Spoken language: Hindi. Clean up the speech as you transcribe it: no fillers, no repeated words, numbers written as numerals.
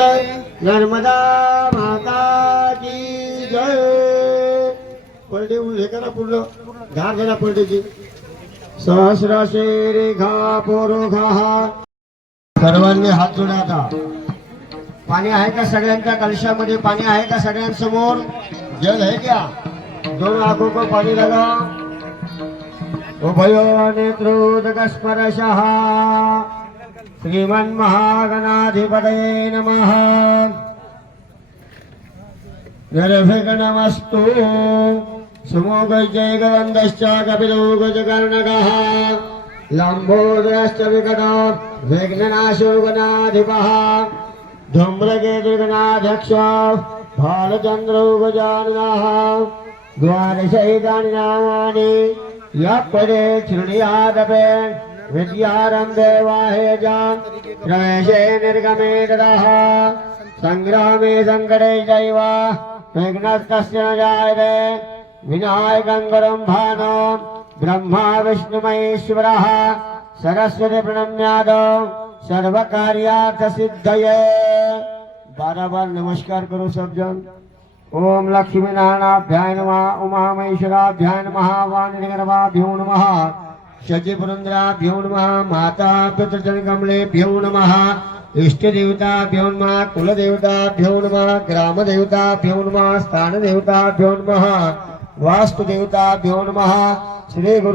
जय। नर्मदा माता की जय। पलटी हे करा पूर्ण झाड जरा पलटीची सहस्र रेखा पोरोघा। सर्वांनी हात जोडा आता। पाणी आहे का सगळ्यांच्या कलशामध्ये? पाणी आहे का सगळ्यांसमोर? जल है क्या? दोनों आंखों को पानी लगा। उभयो नेत्रोदक स्पर्शः। श्रीमन् महागणाधिपतये नमः। निर्विघ्नमस्तु। सुमोगजैकवन्दश्च कपिलो गजकर्णकः। लम्बोदरश्च विकटो विघ्ननाशो गणाधिपः। धूम्रकेतुगणाध्यक्ष भालचन्द्रो गजाननः। द्वादशैतानि नामानि यः पदे शृणुयादपि विद्यारम्भे वाहेजां प्रवेशे निर्गमे ततः संग्रामे संकटे चैव विघ्नस्तस्य न जायते। विनायकं गुरुं भानो ब्रह्मा विष्णुमहेश्वरः सरस्वती प्रणम्याद सर्वकार्यार्थ सिद्धये। बार बार नमस्कार करो सब जन। ओम लक्ष्मी नारायणाभ्याय नमः। उमा महेश्वराभ्याय नमः। वाणिगर्भाभ्यो नमः। शचिपुरंद्राभ्यो नमः। माता पितृजन कमलेभ्यो नमः। इष्ट देवताभ्यो नमः। कुल देवताभ्यो नमः। ग्राम देवताभ्यो नमः। स्थान देवताभ्यो नमः। वास्तु देवताभ्यो नमः। श्री गुरु